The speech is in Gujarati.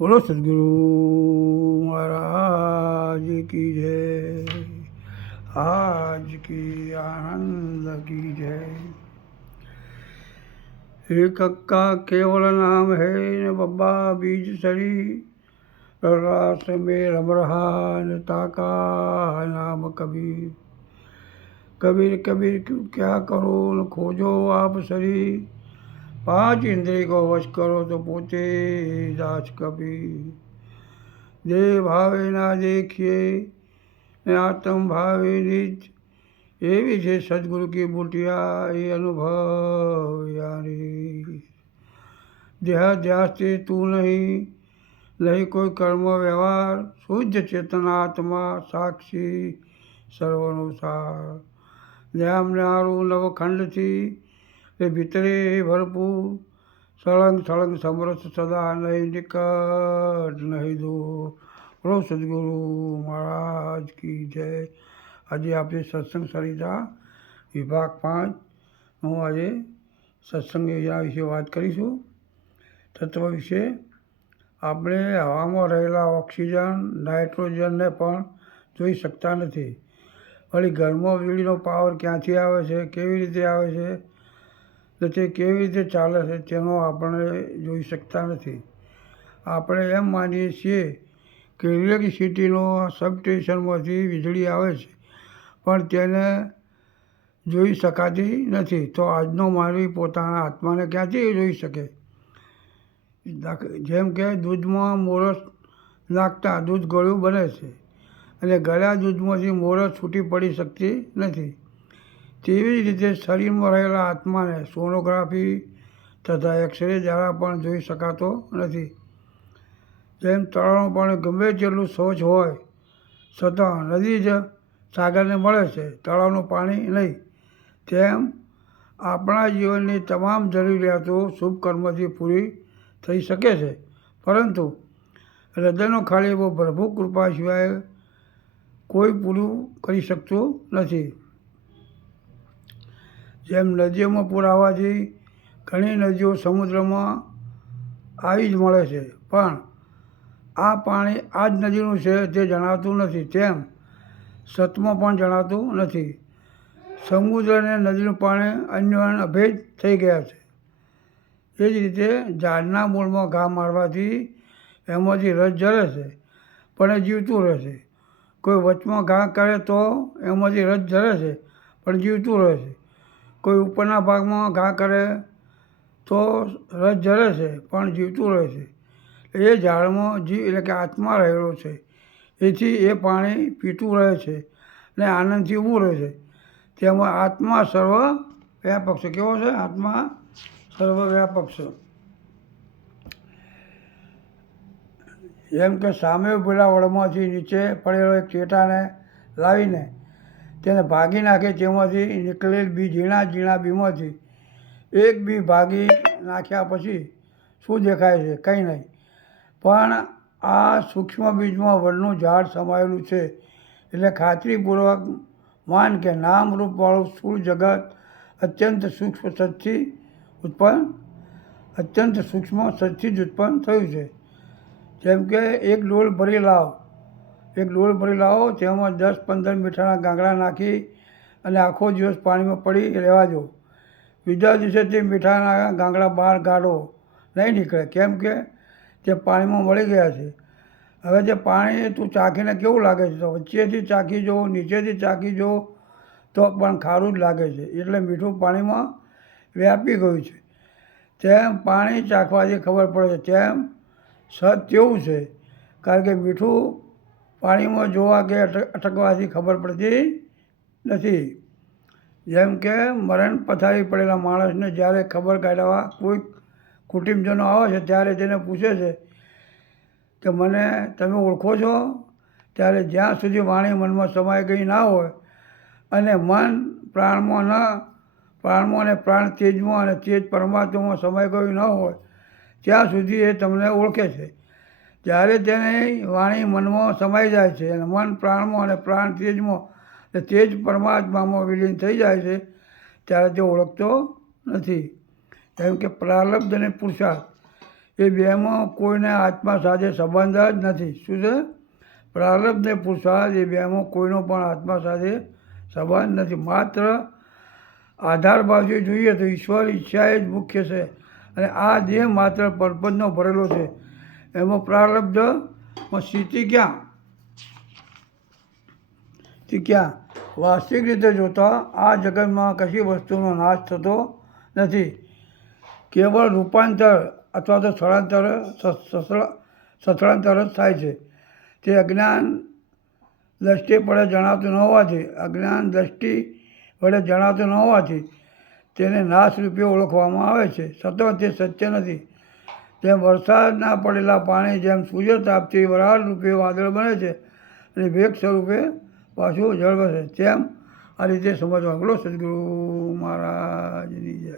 બોલો સદગુરુ महाराज की जय। आज की आनंद की जय। एक अक्का केवल नाम है न बब्बा बीज सरी, रास में रम रहा न ताका नाम कबीर। कबीर कबीर क्या करो न खोजो आप सरी, पांच इंद्रिय को वश करो तो पोते दास कबीर। देह भावे ना देखिए ने आत्म भावे निज, એવી છે સદગુરુ કી બુટિયા એ અનુભવ યારી। દેહાધ્યાસથી તું નહીં, નહીં કોઈ કર્મ વ્યવહાર, શુદ્ધ ચેતનાત્મા સાક્ષી સર્વનો સાર। ધ્યાન નારું નવખંડથી એ ભીતરે ભરપૂર, સળંગ સળંગ સમરસ સદા નહીં નિકટ નહીં દૂર। બોલો સદગુરુ મહારાજ કી જય। આજે આપણે સત્સંગ સરિતા વિભાગ 5નો આજે સત્સંગ એના વિશે વાત કરીશું। તત્વ વિશે આપણે હવામાં રહેલા ઓક્સિજન નાઇટ્રોજનને પણ જોઈ શકતા નથી। વળી ઘરમાં વીજળીનો પાવર ક્યાંથી આવે છે, કેવી રીતે આવે છે ને તે કેવી રીતે ચાલે છે તેનો આપણે જોઈ શકતા નથી। આપણે એમ માનીએ છીએ કે ઇલેક્ટ્રિસિટીનો સબસ્ટેશનમાંથી વીજળી આવે છે, પણ તેને જોઈ શકાતી નથી। તો આજનો માનવી પોતાના આત્માને ક્યાંથી જોઈ શકે? જેમ કે દૂધમાં મોરસ નાખતા દૂધ ગળ્યું બને છે અને ગળ્યા દૂધમાંથી મોરસ છૂટી પડી શકતી નથી। તેવી જ રીતે શરીરમાં રહેલા આત્માને સોનોગ્રાફી તથા એક્સરે દ્વારા પણ જોઈ શકાતો નથી। જેમ તળાવનું પાણી ગમે તેટલું સ્વચ્છ હોય છતાં નદી જ સાગરને મળે છે, તળાવનું પાણી નહીં। તેમ આપણા જીવનની તમામ જરૂરિયાતો શુભ કર્મથી પૂરી થઈ શકે છે, પરંતુ હૃદયનો ખાલીપો પ્રભુ કૃપા સિવાય કોઈ પૂરું કરી શકતું નથી। જેમ નદીઓમાં પૂર આવવાથી ઘણી નદીઓ સમુદ્રમાં આવી જ મળે છે, પણ આ પાણી આ જ નદીનું છે તે જણાતું નથી। તેમ સતમાં પણ જણાતું નથી। સમુદ્ર અને નદીનું પાણી અન્યોન્ય અભેદ થઈ ગયા છે। એ જ રીતે ઝાડના મૂળમાં ઘા મારવાથી એમાંથી રસ ઝરે છે, પણ એ જીવતું રહે છે। કોઈ વચમાં ઘા કરે તો એમાંથી રસ ઝરે છે, પણ જીવતું રહે છે। કોઈ ઉપરના ભાગમાં ઘા કરે તો રસ ઝરે છે, પણ જીવતું રહે છે। એ ઝાડમાં જીવ એટલે કે આત્મા રહેલો છે, એથી એ પાણી પીતું રહે છે ને આનંદથી ઊભું રહે છે। તેમાં આત્મા સર્વ વ્યાપક છે। કેવો છે? આત્મા સર્વ વ્યાપક છે। જેમ કે સામે ઉભેલા વડમાંથી નીચે પડેલો એક ચેટાને લાવીને તેને ભાગી નાખે, તેમાંથી નીકળેલ બી ઝીણા ઝીણા બીમાંથી એક બી ભાગી નાખ્યા પછી શું દેખાય છે? કંઈ નહીં, પણ આ સૂક્ષ્મ બીજમાં વડનું ઝાડ સમાયેલું છે। એટલે ખાતરીપૂર્વક માન કે નામ રૂપવાળું સ્થૂળ જગત અત્યંત સૂક્ષ્મ સતથી જ ઉત્પન્ન થયું છે। જેમ કે એક ડોલ ભરી લાવો, તેમાં 10-15 મીઠાના ગાંગડા નાખી અને આખો દિવસ પાણીમાં પડી રહેવા દો। બીજા દિવસે તે મીઠાના ગાંગડા બહાર કાઢો, નહીં નીકળે, કેમ કે તે પાણીમાં મળી ગયા છે। હવે તે પાણી તું ચાખીને કેવું લાગે છે? તો વચ્ચેથી ચાખી જુઓ, નીચેથી ચાખી જુઓ તો પણ ખારું જ લાગે છે। એટલે મીઠું પાણીમાં વ્યાપી ગયું છે। તેમ પાણી ચાખવાથી ખબર પડે છે, તેમ સત તેવું છે, કારણ કે મીઠું પાણીમાં જોવા કે અટકવાથી ખબર પડતી નથી। જેમ કે મરણ પથારી પડેલા માણસને જ્યારે ખબર કાઢવા કોઈ કુટુંબજનો આવે છે ત્યારે તેને પૂછે છે કે મને તમે ઓળખો છો? ત્યારે જ્યાં સુધી વાણી મનમાં સમાઈ ગઈ ના હોય અને મન પ્રાણમાં અને પ્રાણ તેજમાં અને તેજ પરમાત્મામાં સમાઈ ગયું ન હોય ત્યાં સુધી એ તમને ઓળખે છે। જ્યારે તેની વાણી મનમાં સમાઈ જાય છે અને મન પ્રાણમાં અને પ્રાણ તેજમાં અને તેજ પરમાત્મામાં વિલીન થઈ જાય છે ત્યારે તે ઓળખતો નથી। જેમ કે પ્રારબ્ધ અને પુરુષાર્થ એ બેમાં કોઈને આત્મા સાથે સંબંધ જ નથી. શું છે? પ્રારબ્ધ ને પુરુષાર્થ એ બેમાં કોઈનો પણ આત્મા સાથે સંબંધ નથી. માત્ર આધાર બાજુ જોઈએ તો ઈશ્વર ઈચ્છા એ જ મુખ્ય છે. અને આ દેહ માત્ર પરપંચનો ભરેલો છે. એમાં પ્રારબ્ધમાં સ્થિતિ ક્યાં? વાસ્તવિક રીતે જોતાં આ જગતમાં કશી વસ્તુનો નાશ થતો નથી. કેવળ રૂપાંતર અથવા તો સ્થળાંતર જ થાય છે. તે અજ્ઞાન દ્રષ્ટિ વડે જણાતું ન હોવાથી તેને નાશ રૂપે ઓળખવામાં આવે છે. છતાં તે સત્ય નથી. તેમ વરસાદના પડેલા પાણી જેમ સૂર્યતાપથી વરાળ રૂપે વાદળ બને છે અને વેગ સ્વરૂપે પાછું જળ બને, તેમ આ રીતે સમજવા. બોલો સદગુરુ મહારાજની જય.